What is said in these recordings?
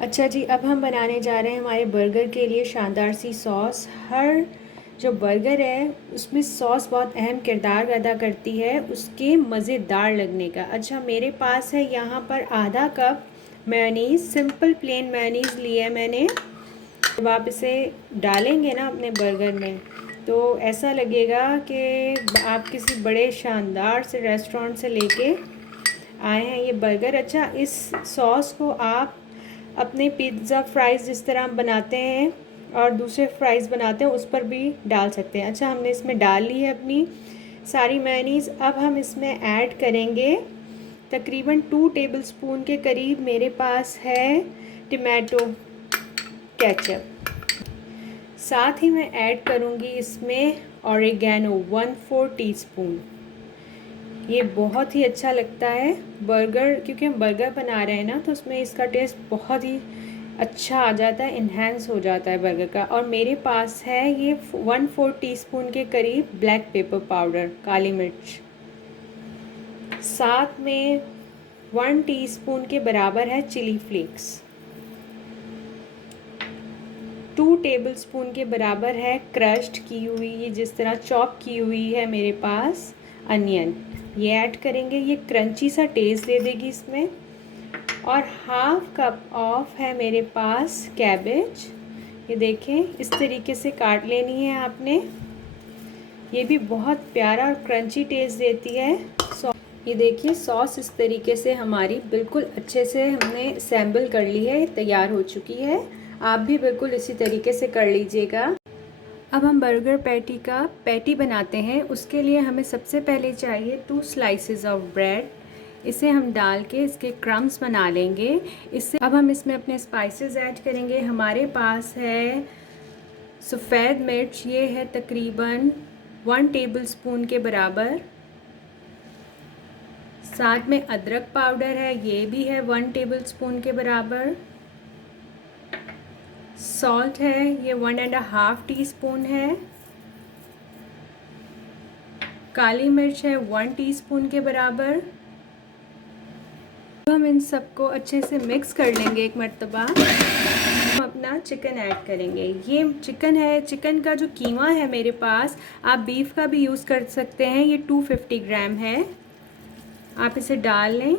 अच्छा जी, अब हम बनाने जा रहे हैं हमारे बर्गर के लिए शानदार सी सॉस। हर जो बर्गर है उसमें सॉस बहुत अहम किरदार अदा करती है उसके मज़ेदार लगने का। अच्छा, मेरे पास है यहाँ पर आधा cup mayonnaise, simple plain mayonnaise लिया है मैंने। जब आप इसे डालेंगे ना अपने बर्गर में तो ऐसा लगेगा कि आप किसी बड़े शानदार से रेस्टोरेंट से लेके आए हैं ये बर्गर। अच्छा, इस सॉस को आप अपने पिज़्ज़ा फ्राइज़ जिस तरह हम बनाते हैं और दूसरे फ्राइज़ बनाते हैं उस पर भी डाल सकते हैं। अच्छा, हमने इसमें डाल ली है अपनी सारी मेयोनीज़। अब हम इसमें ऐड करेंगे तकरीबन 2 टेबलस्पून के करीब मेरे पास है टमाटो केचप। साथ ही मैं ऐड करूँगी इसमें ऑरिगेनो 1/4 टीस्पून। ये बहुत ही अच्छा लगता है बर्गर, क्योंकि हम बर्गर बना रहे हैं ना तो उसमें इसका टेस्ट बहुत ही अच्छा आ जाता है, इन्हेंस हो जाता है बर्गर का। और मेरे पास है ये 1/4 टीस्पून के करीब ब्लैक पेपर पाउडर, काली मिर्च। साथ में 1 टीस्पून के बराबर है चिली फ्लेक्स। 2 टेबलस्पून के बराबर है क्रश्ड की हुई, ये जिस तरह चॉप की हुई है मेरे पास, अनियन। ये ऐड करेंगे, ये क्रंची सा टेस्ट दे देगी इसमें। और हाफ कप ऑफ है मेरे पास कैबेज। ये देखें, इस तरीके से काट लेनी है आपने। ये भी बहुत प्यारा और क्रंची टेस्ट देती है। ये देखिए, सॉस इस तरीके से हमारी बिल्कुल अच्छे से हमने असेंबल कर ली है, तैयार हो चुकी है। आप भी बिल्कुल इसी तरीके से कर लीजिएगा। अब हम बर्गर पैटी का पैटी बनाते हैं। उसके लिए हमें सबसे पहले चाहिए 2 स्लाइसेस ऑफ ब्रेड। इसे हम डाल के इसके क्रम्स बना लेंगे। इससे अब हम इसमें अपने स्पाइसेस ऐड करेंगे। हमारे पास है सफ़ेद मिर्च, ये है तकरीबन 1 टेबलस्पून के बराबर। साथ में अदरक पाउडर है, ये भी है 1 टेबलस्पून के बराबर। सॉल्ट है, ये 1.5 टीस्पून है। काली मिर्च है 1 टीस्पून के बराबर। हम इन सबको अच्छे से मिक्स कर लेंगे एक मर्तबा। हम अपना चिकन ऐड करेंगे। ये चिकन है, चिकन का जो कीमा है मेरे पास, आप बीफ का भी यूज़ कर सकते हैं। ये 250 ग्राम है। आप इसे डाल लें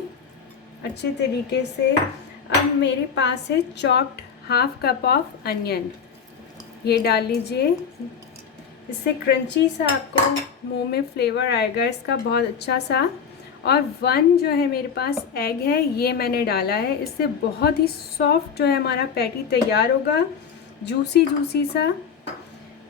अच्छे तरीके से। अब मेरे पास है chopped half cup of onion, ये डाल लीजिए। इससे क्रंची सा आपको मुंह में फ्लेवर आएगा इसका बहुत अच्छा सा। और 1 जो है मेरे पास एग है, ये मैंने डाला है। इससे बहुत ही सॉफ्ट जो है हमारा पैटी तैयार होगा, जूसी जूसी सा,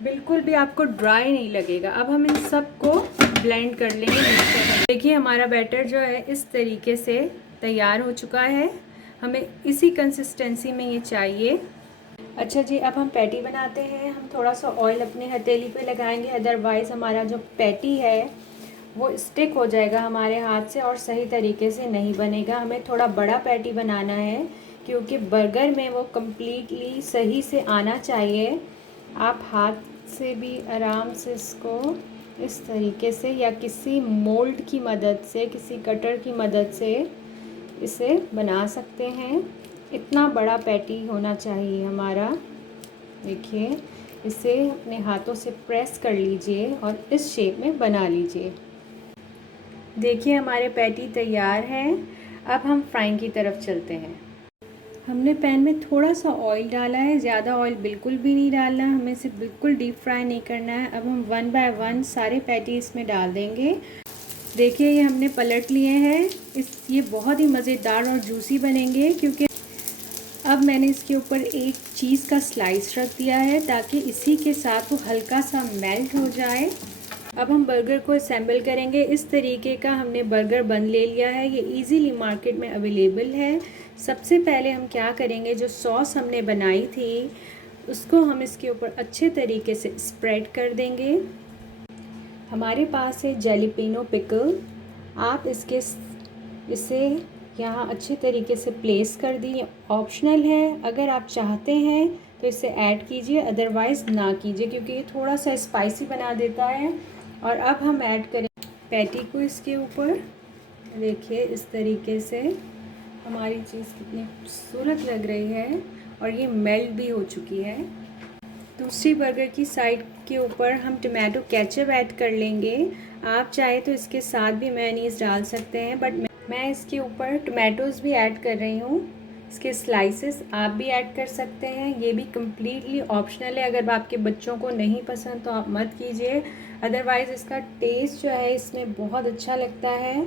बिल्कुल भी आपको ड्राई नहीं लगेगा। अब हम इन सब को ब्लेंड कर लेंगे मिक्सर। देखिए, हमारा बैटर जो है इस तरीके से तैयार हो चुका है। हमें इसी कंसिस्टेंसी में ये चाहिए। अच्छा जी, अब हम पैटी बनाते हैं। हम थोड़ा सा ऑयल अपनी हथेली पे लगाएंगे, अदरवाइज़ हमारा जो पैटी है वो स्टिक हो जाएगा हमारे हाथ से और सही तरीके से नहीं बनेगा। हमें थोड़ा बड़ा पैटी बनाना है क्योंकि बर्गर में वो कम्प्लीटली सही से आना चाहिए। आप हाथ से भी आराम से इसको इस तरीके से या किसी मोल्ड की मदद से, किसी कटर की मदद से इसे बना सकते हैं। इतना बड़ा पैटी होना चाहिए हमारा। देखिए, इसे अपने हाथों से प्रेस कर लीजिए और इस शेप में बना लीजिए। देखिए, हमारे पैटी तैयार हैं। अब हम फ्राइंग की तरफ चलते हैं। हमने पैन में थोड़ा सा ऑयल डाला है, ज़्यादा ऑयल बिल्कुल भी नहीं डालना, हमें इसे बिल्कुल डीप फ्राई नहीं करना है। अब हम 1 बाय 1 सारे पैटी इसमें डाल देंगे। देखिए, ये हमने पलट लिए हैं। ये बहुत ही मज़ेदार और जूसी बनेंगे क्योंकि अब मैंने इसके ऊपर एक चीज़ का स्लाइस रख दिया है ताकि इसी के साथ वो हल्का सा मेल्ट हो जाए। अब हम बर्गर को असेंबल करेंगे। इस तरीके का हमने बर्गर बन ले लिया है, ये इजीली मार्केट में अवेलेबल है। सबसे पहले हम क्या करेंगे, जो सॉस हमने बनाई थी उसको हम इसके ऊपर अच्छे तरीके से स्प्रेड कर देंगे। हमारे पास है जैलिपिनो पिकल, आप इसे यहाँ अच्छे तरीके से प्लेस कर दिए। ऑप्शनल है, अगर आप चाहते हैं तो इसे ऐड कीजिए, अदरवाइज़ ना कीजिए क्योंकि ये थोड़ा सा स्पाइसी बना देता है। और अब हम ऐड करें पैटी को इसके ऊपर। देखिए, इस तरीके से हमारी चीज़ कितनी खूबसूरत लग रही है और ये मेल्ट भी हो चुकी है। दूसरी बर्गर की साइड के ऊपर हम टमाटो केचप ऐड कर लेंगे। आप चाहे तो इसके साथ भी मेयोनीज़ डाल सकते हैं, बट मैं इसके ऊपर टमाटोज़ भी ऐड कर रही हूँ। इसके स्लाइसेस आप भी ऐड कर सकते हैं, ये भी कम्प्लीटली ऑप्शनल है। अगर आपके बच्चों को नहीं पसंद तो आप मत कीजिए, अदरवाइज़ इसका टेस्ट जो है इसमें बहुत अच्छा लगता है।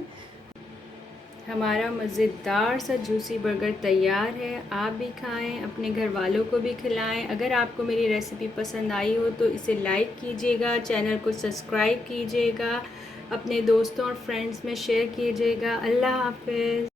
हमारा मज़ेदार सा जूसी बर्गर तैयार है। आप भी खाएं, अपने घर वालों को भी खिलाएं। अगर आपको मेरी रेसिपी पसंद आई हो तो इसे लाइक कीजिएगा, चैनल को सब्सक्राइब कीजिएगा, अपने दोस्तों और फ्रेंड्स में शेयर कीजिएगा। अल्लाह हाफ़िज़।